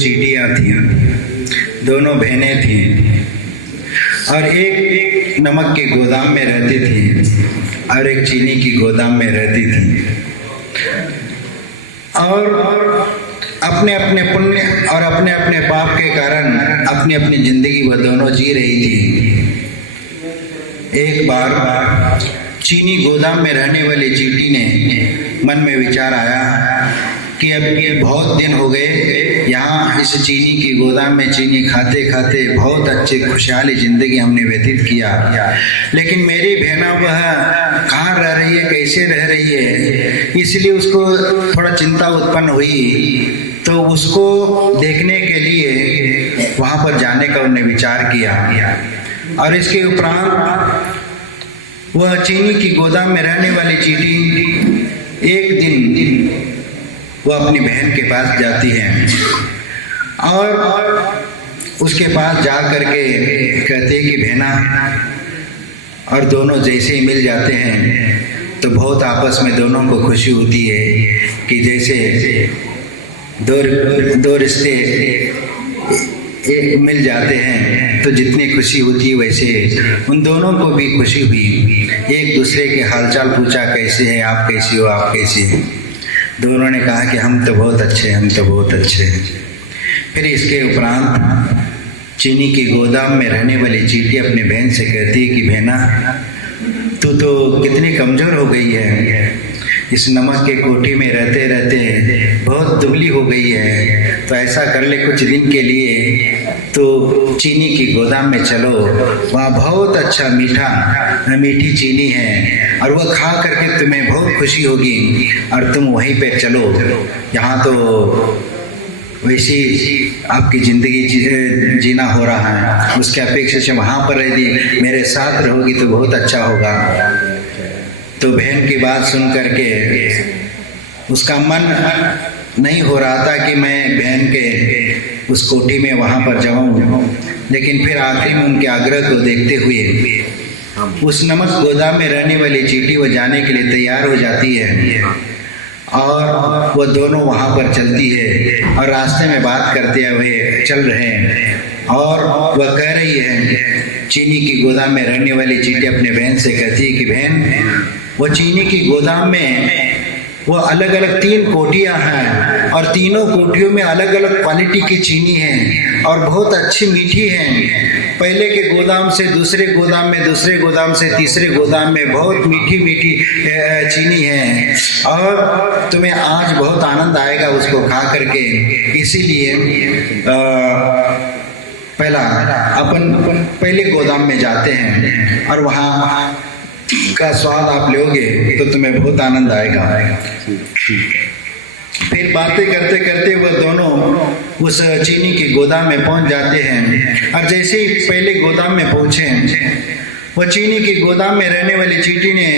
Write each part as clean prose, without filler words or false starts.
चींटियाँ थीं, दोनों बहनें थीं और एक नमक के गोदाम में रहती थी और एक चीनी की गोदाम में रहती थी और अपने अपने पुण्य और अपने अपने पाप के कारण अपनी अपनी जिंदगी वह दोनों जी रही थी। एक बार चीनी गोदाम में रहने वाली चींटी ने मन में विचार आया कि अब ये बहुत दिन हो गए यहाँ इस चीनी की गोदाम में चीनी खाते खाते बहुत अच्छी खुशहाली ज़िंदगी हमने व्यतीत किया, लेकिन मेरी बहना वह कहाँ रह रही है, कैसे रह रही है, इसलिए उसको थोड़ा चिंता उत्पन्न हुई। तो उसको देखने के लिए वहाँ पर जाने का उन्होंने विचार किया और इसके उपरांत वह चीनी की गोदाम में रहने वाली चींटी एक दिन वो अपनी बहन के पास जाती है और उसके पास जा करके कहते हैं कि बहना, और दोनों जैसे ही मिल जाते हैं तो बहुत आपस में दोनों को खुशी होती है कि जैसे दो रिश्ते मिल जाते हैं तो जितनी खुशी होती है वैसे उन दोनों को भी खुशी हुई। एक दूसरे के हालचाल पूछा, कैसे हैं आप, कैसी हो आप, कैसी हैं। दोनों ने कहा कि हम तो बहुत अच्छे हैं, हम तो बहुत अच्छे हैं। फिर इसके उपरांत चीनी की गोदाम में रहने वाली चींटी अपनी बहन से कहती है कि बहना, तू तो कितनी कमज़ोर हो गई है, इस नमक के कोठी में रहते रहते बहुत दुबली हो गई है, तो ऐसा कर ले कुछ दिन के लिए तो चीनी की गोदाम में चलो, वहाँ बहुत अच्छा मीठी चीनी है और वह खा करके तुम्हें बहुत खुशी होगी और तुम वहीं पे चलो। यहाँ तो वैसी आपकी ज़िंदगी जीना हो रहा है, उसके अपेक्षा से वहाँ पर यदि मेरे साथ रहोगी तो बहुत अच्छा होगा। तो बहन की बात सुन करके उसका मन नहीं हो रहा था कि मैं बहन के उस कोठी में वहाँ पर जाऊँ, लेकिन फिर आखिर में उनके आग्रह को देखते हुए उस नमक गोदाम में रहने वाली चींटी वो जाने के लिए तैयार हो जाती है और वो दोनों वहाँ पर चलती है और रास्ते में बात करते हुए चल रहे हैं और वह कह रही है, चीनी की गोदाम में रहने वाली चींटी अपने बहन से कहती है कि बहन, वो चीनी की गोदाम में वो अलग अलग 3 कोठियाँ हैं और तीनों कोठियों में अलग अलग क्वालिटी की चीनी है और बहुत अच्छी मीठी है। पहले के गोदाम से दूसरे गोदाम में, दूसरे गोदाम से तीसरे गोदाम में बहुत मीठी मीठी चीनी है और तुम्हें आज बहुत आनंद आएगा उसको खा करके। इसीलिए अपन पहले गोदाम में जाते हैं और वहाँ का स्वाद आप लोगे तो तुम्हें बहुत आनंद आएगा। फिर बातें करते करते वह दोनों उस चीनी की गोदाम में पहुंच जाते हैं और जैसे ही पहले गोदाम में पहुंचे, वह चीनी की गोदाम में रहने वाली चींटी ने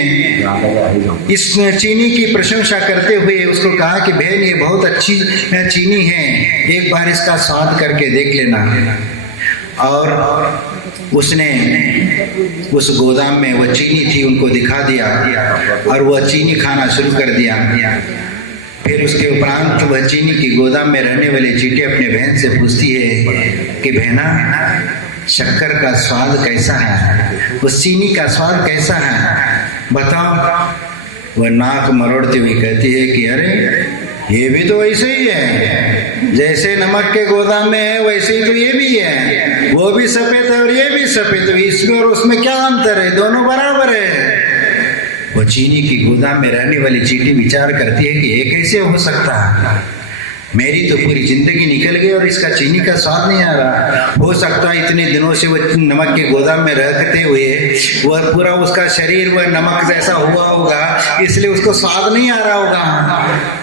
इस चीनी की प्रशंसा करते हुए उसको कहा कि बहन, ये बहुत अच्छी चीनी है, एक बार इसका स्वाद करके देख लेना। और उसने उस गोदाम में वह चीनी थी उनको दिखा दिया और वह चीनी खाना शुरू कर दिया। फिर उसके उपरांत वह चीनी की गोदाम में रहने वाली चींटी अपने बहन से पूछती है कि बहना, शक्कर का स्वाद कैसा है, उस चीनी का स्वाद कैसा है, बताओ। वह नाक मरोड़ती हुई कहती है कि अरे, ये भी तो वैसे ही है, जैसे नमक के गोदाम में है वैसे ही तो ये भी है, वो भी सफेद है और ये भी सफेद है, इसमें और उसमें क्या अंतर है, दोनों बराबर है। वो चीनी की गोदाम में रहने वाली चींटी विचार करती है कि ये कैसे हो सकता है, मेरी तो पूरी जिंदगी निकल गई और इसका चीनी का स्वाद नहीं आ रहा। हो सकता है इतने दिनों से वह नमक के गोदाम में रहते हुए वह पूरा उसका शरीर वह नमक जैसा हुआ होगा, इसलिए उसको स्वाद नहीं आ रहा होगा।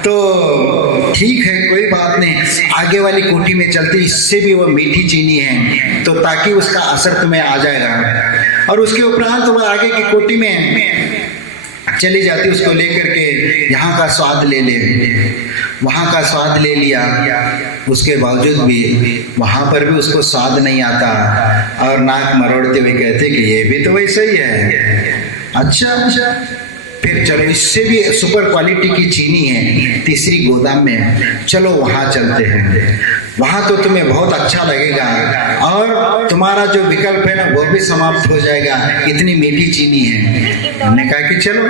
तो ठीक है, कोई बात नहीं, आगे वाली कोठी में चलती, इससे भी वह मीठी चीनी है तो ताकि उसका असर तुम्हें आ जाएगा। और उसके उपरांत वह आगे की कोठी में चली जाती, उसको लेकर के यहाँ का स्वाद ले ले, वहाँ का स्वाद ले लिया, उसके बावजूद भी वहाँ पर भी उसको स्वाद नहीं आता और नाक मरोड़ते हुए कहते कि ये भी तो वैसे ही है। अच्छा, फिर चलो, इससे भी सुपर क्वालिटी की चीनी है तीसरी गोदाम में, चलो वहाँ चलते हैं। वहाँ तो तुम्हें बहुत अच्छा लगेगा और तुम्हारा जो विकल्प है ना वो भी समाप्त हो जाएगा, इतनी मीठी चीनी है। हमने कहा कि चलो,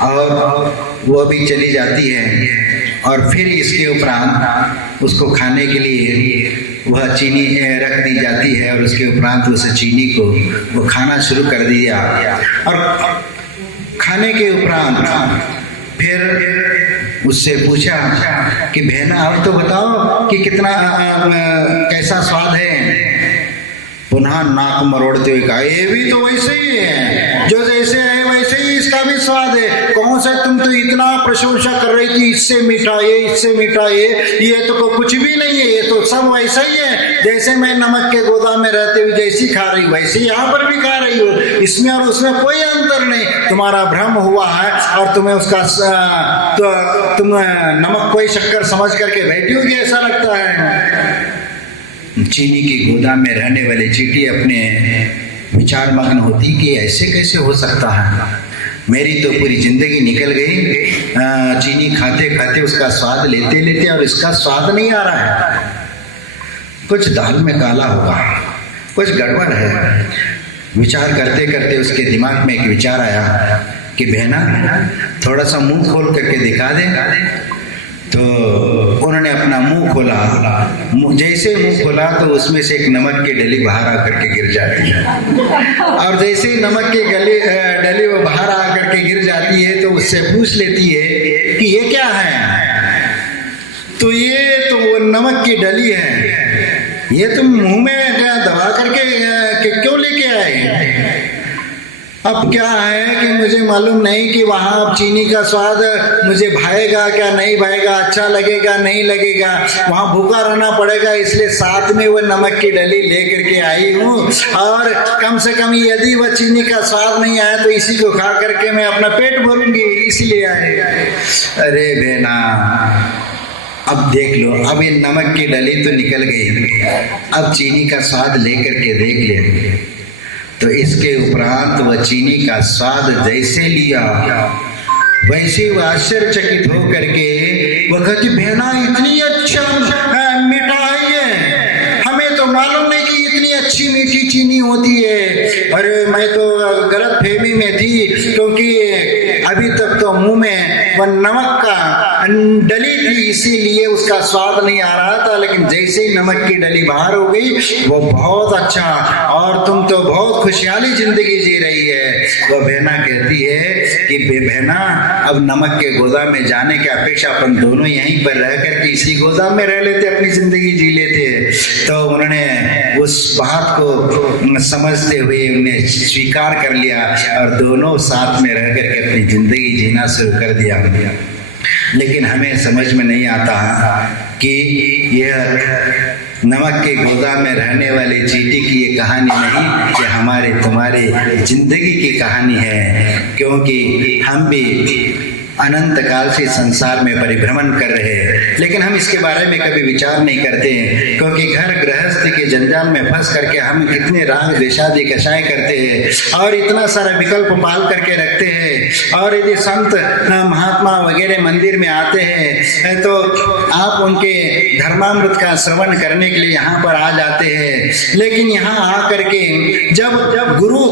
और वो भी चली जाती है। और फिर इसके उपरांत उसको खाने के लिए वह चीनी रख दी जाती है और उसके उपरांत उस चीनी को वो खाना शुरू कर दिया। और खाने के उपरांत फिर उससे पूछा कि बहना अब तो बताओ कि कितना कैसा स्वाद है। पुनः नाक मरोड़ते हुए कहा, ये भी तो वैसे ही है, जो जैसे है वैसे ही इसका भी स्वाद है। कौन सा तुम तो इतना प्रशंसा कर रही थी, इससे मीठा ये, इससे मीठा ये तो कुछ भी नहीं है, ये तो सब वैसा ही है। जैसे मैं नमक के गोदाम में रहते हुए जैसी खा रही वैसे यहाँ पर भी खा रही हो, इसमें और उसमें कोई अंतर नहीं। तुम्हारा भ्रम हुआ है और तुम्हें उसका तुम नमक कोई शक्कर समझ करके बैठी होगी, ऐसा लगता है। चीनी के गोदाम में रहने वाली चींटी अपने विचार मग्न होती कि ऐसे कैसे हो सकता है, मेरी तो पूरी जिंदगी निकल गई चीनी खाते खाते, उसका स्वाद लेते लेते, और इसका स्वाद नहीं आ रहा है। कुछ दाल में काला होगा, कुछ गड़बड़ है। विचार करते करते उसके दिमाग में एक विचार आया कि बहना थोड़ा सा मुंह खोल करके दिखा दे। तो उन्होंने अपना मुंह खोला, जैसे मुंह खोला तो उसमें से एक नमक की डली बाहर आकर के गिर जाती है। और जैसे ही नमक की डली वो बाहर आकर के गिर जाती है तो उससे पूछ लेती है कि ये क्या है। तो ये तो वो नमक की डली है, ये तुम मुंह में दबा करके क्यों लेके आए। अब क्या है कि मुझे मालूम नहीं कि वहाँ अब चीनी का स्वाद मुझे भाएगा क्या नहीं भाएगा, अच्छा लगेगा नहीं लगेगा, वहाँ भूखा रहना पड़ेगा, इसलिए साथ में वो नमक की डली लेकर के आई हूँ। और कम से कम यदि वह चीनी का स्वाद नहीं आया तो इसी को खा करके मैं अपना पेट भरूंगी, इसलिए आए। अरे बेना, अब देख लो, अब ये नमक की डली तो निकल गई, अब चीनी का स्वाद लेकर के देख ले। तो इसके उपरांत वह चीनी का स्वाद जैसे लिया वैसे वह आश्चर्यचकित हो करके वह कहती, बहना इतनी अच्छा मीठा है ये, हमें तो मालूम नहीं कि इतनी अच्छी मीठी चीनी होती है। अरे मैं तो गलत फहमी में थी, क्योंकि अभी तक तो मुंह में वह नमक का डली थी, इसीलिए उसका स्वाद नहीं आ रहा था। लेकिन जैसे ही नमक की डली बाहर हो गई वो बहुत अच्छा, और तुम तो बहुत खुशहाली जिंदगी जी रही है। वो बहना कहती है कि बहना, अब नमक के गोदाम में जाने के अपेक्षा अपन दोनों यहीं पर रह कर के इसी गोदाम में रह लेते, अपनी जिंदगी जी लेते। तो उन्होंने उस बात को समझते हुए उन्हें स्वीकार कर लिया और दोनों साथ में रह करके अपनी जिंदगी जीना शुरू कर दिया। लेकिन हमें समझ में नहीं आता कि यह नमक के गोदाम में रहने वाली चींटी की ये कहानी नहीं, ये हमारे तुम्हारे जिंदगी की कहानी है। क्योंकि हम भी अनंत काल से संसार में परिभ्रमण कर रहे हैं, लेकिन हम इसके बारे में कभी विचार नहीं करते हैं। क्योंकि घर गृहस्थ के जंजाल में फंस करके हम कितने राग द्वेषादि कषाय करते हैं और इतना सारा विकल्प पाल करके रखते हैं। और यदि संत महात्मा वगैरह मंदिर में आते हैं तो आप उनके धर्मामृत का श्रवण करने के लिए यहाँ पर आ जाते हैं, लेकिन यहाँ आकर के जब गुरु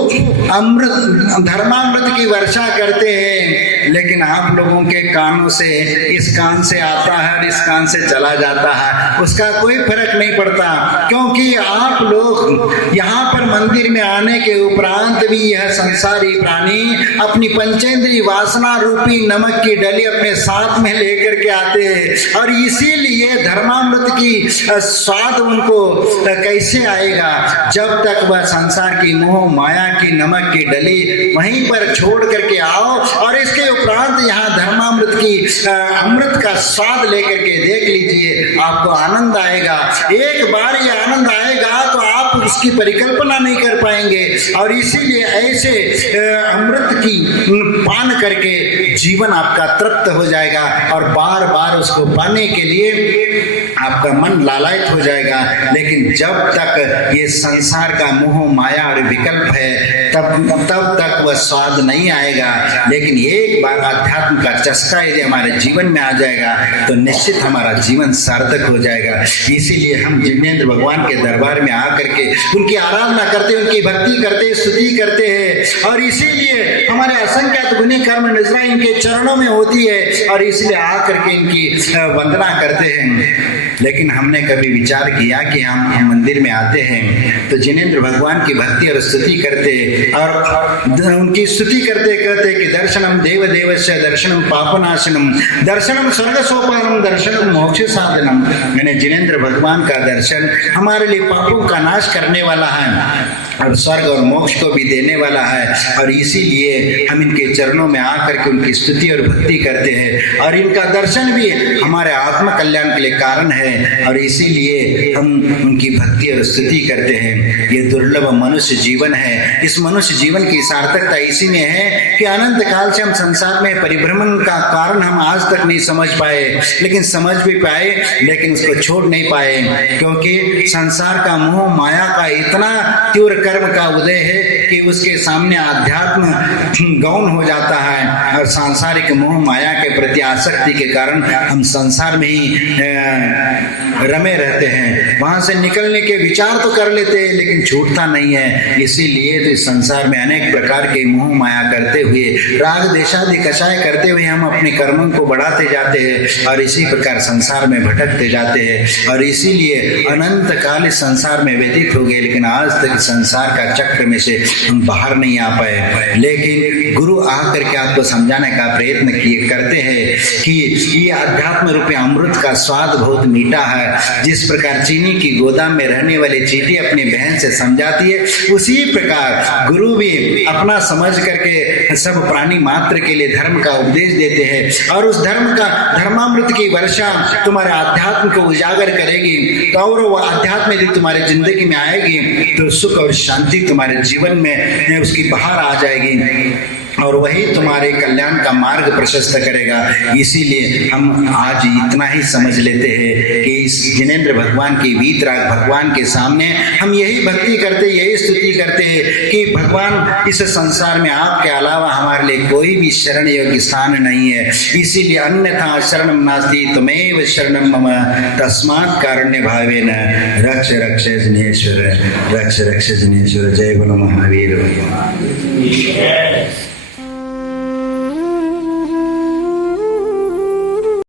अमृत धर्मामृत की वर्षा करते हैं, लेकिन आप लोगों के कानों से इस कान से आता है और इस कान से चला जाता है, उसका कोई फर्क नहीं पड़ता। क्योंकि आप लोग यहाँ पर मंदिर में आने के उपरांत भी यह संसारी प्राणी अपनी पंचेंद्रीय वासना रूपी नमक की डली अपने साथ में लेकर के आते हैं, और इसीलिए धर्मामृत की स्वाद उनको कैसे आएगा जब तक वह संसार की मोह माया की नमक की डली वहीं पर छोड़ करके आओ और इसके उपरांत यहाँ धर्मामृत की अमृत का स्वाद लेकर के देख लीजिए, आपको आनंद आएगा। एक बार ये आनंद आएगा तो आप इसकी परिकल्पना नहीं कर पाएंगे, और इसीलिए ऐसे अमृत की पान करके जीवन आपका तृप्त हो जाएगा और बार बार उसको पाने के लिए आपका मन लालायित हो जाएगा। लेकिन जब तक ये संसार का मोह माया और विकल्प है तब तक वह स्वाद नहीं आएगा। लेकिन एक बार अध्यात्म का चस्का यदि हमारे जीवन में आ जाएगा तो निश्चित हमारा जीवन सार्थक हो जाएगा। इसीलिए हम जिनेंद्र भगवान के दरबार में आकर के उनकी आराधना करते, उनकी भक्ति करते, स्तुति करते हैं। और इसीलिए हमारे असंख्यात गुनी कर्म नजरा इनके चरणों में होती है और इसलिए आकर के इनकी वंदना करते हैं। लेकिन हमने कभी विचार किया कि हम मंदिर में आते हैं तो जिनेंद्र भगवान की भक्ति और स्तुति करते और उनकी स्तुति करते कहते कि दर्शनम देव देवस्य दर्शनम पापनाशनम दर्शनम स्वर्ग सोपानम दर्शनम मोक्ष साधनम। मैंने जिनेंद्र भगवान का दर्शन हमारे लिए पापों का नाश करने वाला है और स्वर्ग और मोक्ष को भी देने वाला है। और इसीलिए हम इनके चरणों में आकर के उनकी स्तुति और भक्ति करते हैं और इनका दर्शन भी हमारे आत्म कल्याण के लिए कारण है और इसीलिए हम उनकी भक्ति और स्तुति करते हैं। ये दुर्लभ मनुष्य जीवन है। इस मनुष्य जीवन की सार्थकता इसी में है कि अनंत काल से हम संसार में परिभ्रमण का कारण हम आज तक नहीं समझ पाए, लेकिन समझ भी पाए लेकिन उसको छोड़ नहीं पाए, क्योंकि संसार का मोह माया का इतना तीव्र कर्म का उदय है कि उसके सामने आध्यात्म गौण हो जाता है और सांसारिक मोह माया के प्रति आसक्ति के कारण हम संसार में ही रमे रहते हैं। वहां से निकलने के विचार तो कर लेते हैं लेकिन छूटता नहीं है। इसीलिए तो इस संसार में अनेक प्रकार के मोह माया करते हुए राग देशादि कषाय करते हुए हम अपने कर्मों को बढ़ाते जाते हैं और इसी प्रकार संसार में भटकते जाते हैं और इसीलिए अनंत काल इस संसार में व्यतीत हो गए लेकिन आज तक संसार का चक्र में से हम बाहर नहीं आ पाए। लेकिन गुरु आकर के आपको समझाने का प्रयत्न करते हैं कि ये अध्यात्म रूपी अमृत का स्वाद बहुत मीठा है। जिस प्रकार चीनी की गोदाम में रहने वाली चींटी अपनी बहन से समझाती है, उसी प्रकार गुरु भी अपना समझ करके सब प्राणी मात्र के लिए धर्म का उपदेश देते हैं और उस धर्म का धर्मामृत की वर्षा तुम्हारे अध्यात्म को उजागर करेगी और वो अध्यात्म यदि तुम्हारी जिंदगी में आएगी तो सुख और शांति तुम्हारे जीवन में उसकी बहार आ जाएगी और वही तुम्हारे कल्याण का मार्ग प्रशस्त करेगा। इसीलिए हम आज इतना ही समझ लेते हैं कि इस जिनेंद्र भगवान की वीतराग भगवान के सामने हम यही भक्ति करते, यही स्तुति करते हैं कि भगवान इस संसार में आपके अलावा हमारे लिए कोई भी शरण योग्य स्थान नहीं है। इसीलिए अन्यथा शरणम नास्ति त्वमेव शरणम मम तस्मात् कारुण्य भावेन रक्ष रक्ष जिनेश्वर, रक्ष रक्ष जिनेश्वर। जय बोलो महावीर भगवान।